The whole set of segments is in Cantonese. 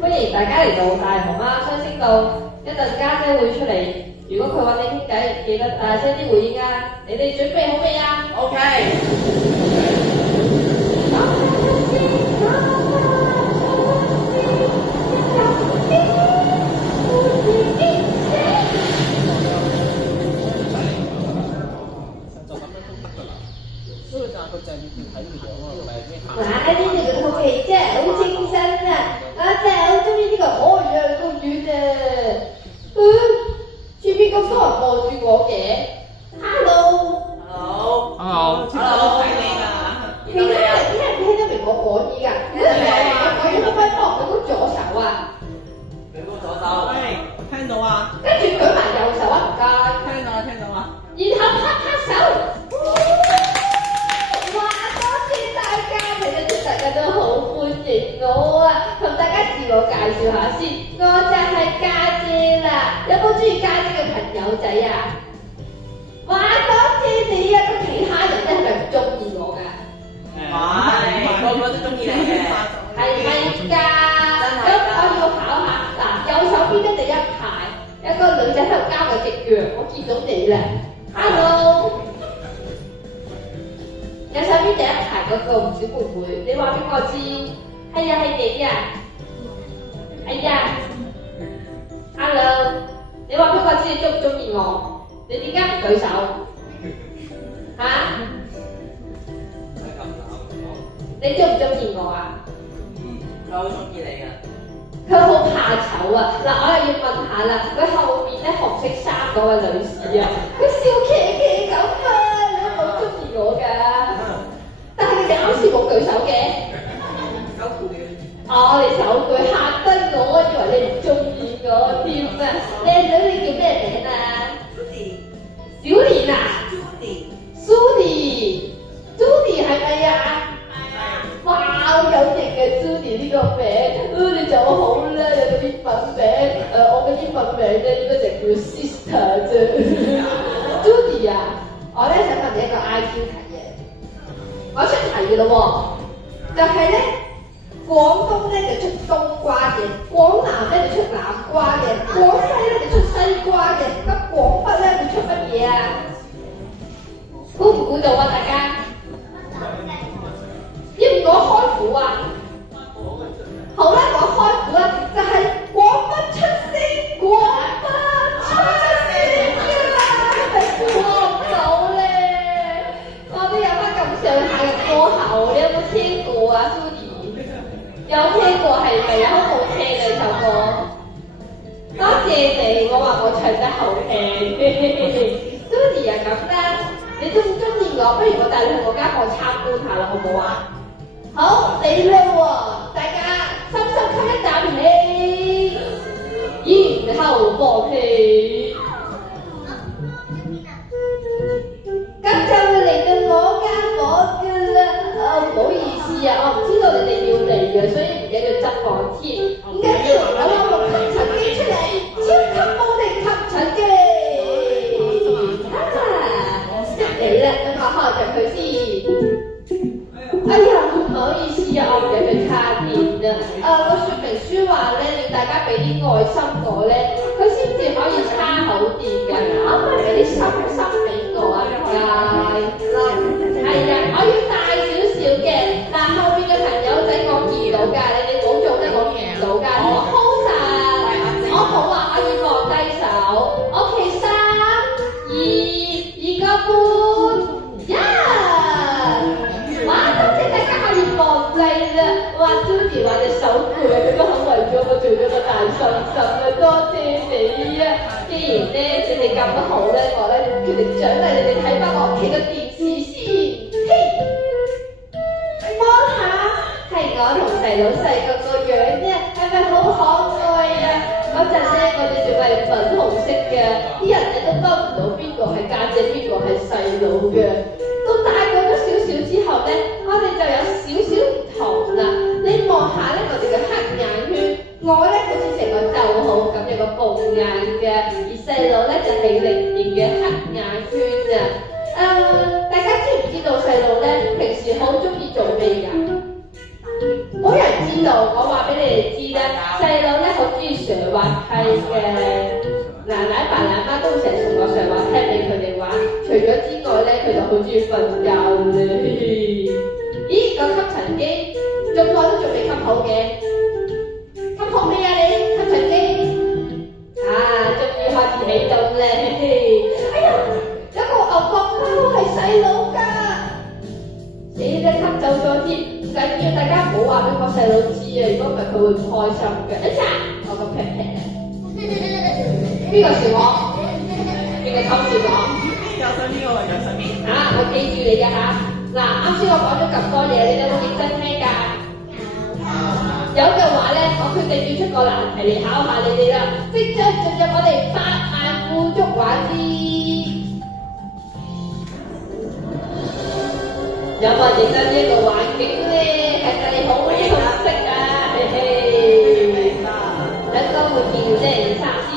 歡迎大家嚟到大熊貓雙聲道，一陣家姐會出嚟。如果佢揾你傾偈，記得大聲啲回應啊！你哋準備好未啊 ？OK。哇！呢條套戲真係好清新啊！我真係好中意呢個海洋公園啊！前面咁多人望住我嘅 ，Hello， 睇你㗎。聽得明我講嘢㗎？我應該幫佢個左手啊！你個左手。喂，聽到啊！跟住舉埋右手啊！唔該。聽到啊！聽到啊！然後拍手。大家都好歡迎我啊！同大家自我介紹下先，我就係家姐啦。有冇中意家姐嘅朋友仔啊？哇！多謝你啊！咁其他人咧係咪唔中意我㗎？個個都中意你嘅。係咪㗎？咁我要考下嗱，右手邊咧第一排有個女仔喺度交緊隻腳，我見到你啦。Hello。右手邊第一排嗰個小妹妹，你話邊個知？係啊，係你啊！哎呀 ，Hello， 你話邊個知？你中唔中意我？你點解唔舉手？嚇？你中唔中意我啊？佢好中意你㗎。佢好怕醜啊！嗱，我又要問下啦，佢後面咧紅色衫嗰位女士啊，佢笑騎騎咁啊！你有冇中意我㗎？但係你啱先冇舉手嘅，手攰。哦，你手攰嚇得我，以為你唔中意我添啊！靚女你叫咩名啊？小蓮啊 Judy 係咪啊？哇，好有型嘅 Judy 呢個名，你就好啦，有個英文名，我嘅英文名咧應該就叫 Sister 啫。Judy 啊，我咧想問你一個 IQ 題。我出題嘅咯喎，就係咧廣東咧就出冬瓜嘅，廣南咧就出南瓜嘅，廣西咧就出西瓜嘅，咁廣北咧會出乜嘢啊？估唔估到啊？大家要唔要我開估啊？好啦，我開估啦，就係廣北出星，廣北出星啊！係估唔到咧，我都有翻咁上下嘅歌喉，你有冇聽過啊 Judy？ 有聽過係咪啊？好好聽嘅首歌，多謝你，我話我唱得好聽。Judy 啊咁啦，你中唔中意我？不如我帶你去我間房參觀下啦，好唔好啊？好，嚟啦喎！大家深深吸一啖氣，然後放氣。咁就會嚟到我間房㗎啦。唔好意思啊，我唔知道你哋要嚟嘅，所以唔記得執房添。唔緊要，我攞部吸塵機出嚟，超級無敵吸塵機。嚟啦，咁我開著佢先。哎呀，唔好意思啊，我唔記得插電啊。個說明書話咧，要大家俾啲愛心我咧，佢先至可以插好電㗎。可唔可以俾啲心俾我啊？唔該。係啊，我要大少少嘅。嗱，後面嘅朋友仔我見到㗎，你哋冇做咧，我見唔到㗎。我 hold 實，我冇話我要放低手。OK， 3、2、2個半。哇！多謝大家可以放低啦！哇 ，Judy 話隻手攰啊，佢都肯為咗我做咗個大心心啊！多謝你啊！既然咧你哋咁好咧，我咧決定獎勵你哋睇翻我屋企嘅電視先。嘿，摸下係我同細佬細個個樣啫，係咪好可愛啊？嗰陣咧我哋仲係粉紅色嘅，啲人咧都分唔到邊個係家姐，邊個係細佬嘅。到大個咗少少之後咧，我哋就有少少唔同啦。你望下咧，我哋嘅黑眼圈，我咧好似成個逗號咁有個鳳眼嘅，而細佬咧就係菱形嘅黑眼圈啊。大家知唔知道細佬咧平時好中意做咩㗎？冇人知路，我話俾你哋知咧，細佬咧好中意上滑梯嘅，奶奶爸奶媽都成日同我上滑梯俾佢哋玩。除咗之外咧，佢就好中意瞓覺咧。咦，個吸塵機咁耐都仲未吸好嘅，吸好未啊你吸塵機？啊，終於開始起動咧！哎呀，有個牛角包係細佬㗎，死啦吸走咗添，唔緊要，大家唔好話俾個細佬知啊，如果唔係佢會唔開心嘅。一陣我個屁屁，邊個笑我？邊個偷笑我？右手邊喎，右手邊。我記住你㗎嚇。嗱，啱先我講咗咁多嘢，你哋有冇認真聽㗎？有嘅話咧，我決定要出個難題嚟考下你哋啦。即將進入我哋百萬富足玩啲，有冇人認得呢一個環境咧？係你好熟悉啊！嘿嘿，等多會見咧，三思。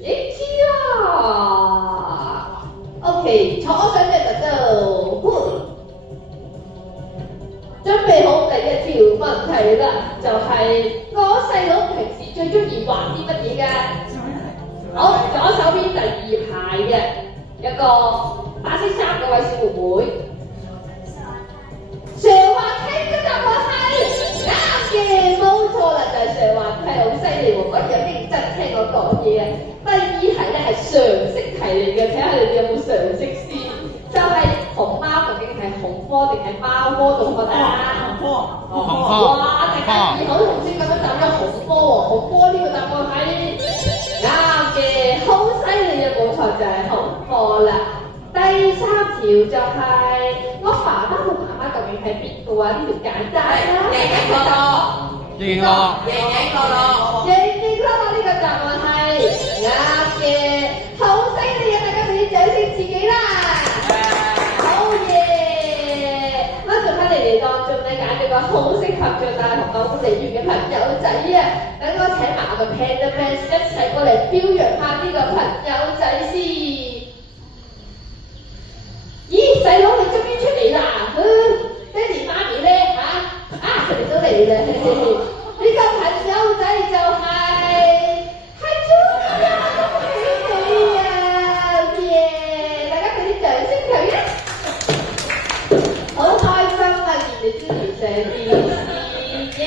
你知啦。OK，坐上嘅就到。準備好第一條問題啦，就係我細佬平時最中意玩啲乜嘢㗎？好，左手邊第二排嘅一個白色衫嗰位小妹妹，上滑梯嘅答案係啱嘅，冇錯啦，就係上滑梯，好犀利喎！果然有認真聽我講嘢啊！第二題咧係常識題嚟嘅，睇下你哋有冇常識先。就係熊貓究竟係熊科定係貓科動物啊？紅科。哇！大家異口同聲咁樣答咗熊科喎，熊科呢個答案係啱嘅，好犀利啊！冇錯就係熊科啦。第三條就係我爸爸同媽媽究竟係邊個啊？呢條簡單啦。盈盈哥哥。盈盈哥哥。呢個答案係啱嘅，好犀利啊！大家俾啲掌聲自己啦。好嘢！乜仲喺你哋當中咧揀咗個好適合着大紅豆腐嚟源嘅朋友仔啊！等我請埋我個 Panda Man 一齊過嚟表揚下呢個朋友仔先。咦，細佬你終於出嚟啦！爹哋媽咪咧佢哋都嚟啦！呢個朋友仔就係豬啊！恭喜你啊！耶！大家俾啲掌聲佢啊！好開心啊！見你支持上電視耶！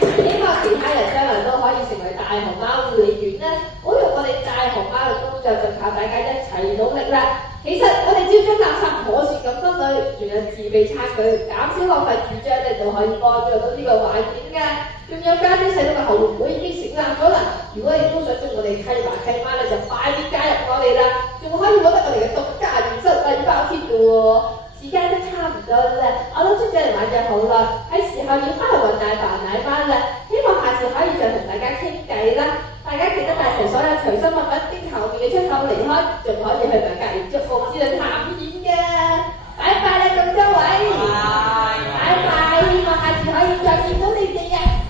希望其他人將來都可以成為大熊貓護理員啦！保育我哋大熊貓嘅工作就靠大家一齊努力啦！其實我哋只要將垃圾妥善咁分類，仲有自備餐具，減少浪費紙張咧，就可以幫助到呢個環境㗎。仲有家啲細佬嘅後援會已經成立咗啦。如果你都想做我哋契爸契媽咧，就快啲加入我哋啦！仲可以獲得我哋嘅獨家原汁禮包添㗎喎。時間都差唔多啦，我都出咗嚟玩咗好耐，係時候要翻去揾奶爸奶媽啦。希望下次可以再同大家傾偈啦。大家記得帶齊所有隨身物品經後面嘅出口離開，仲可以去埋隔離竹澳之旅探險㗎。拜拜啦，咁多位，拜拜，希望下次可以再見到你哋啊！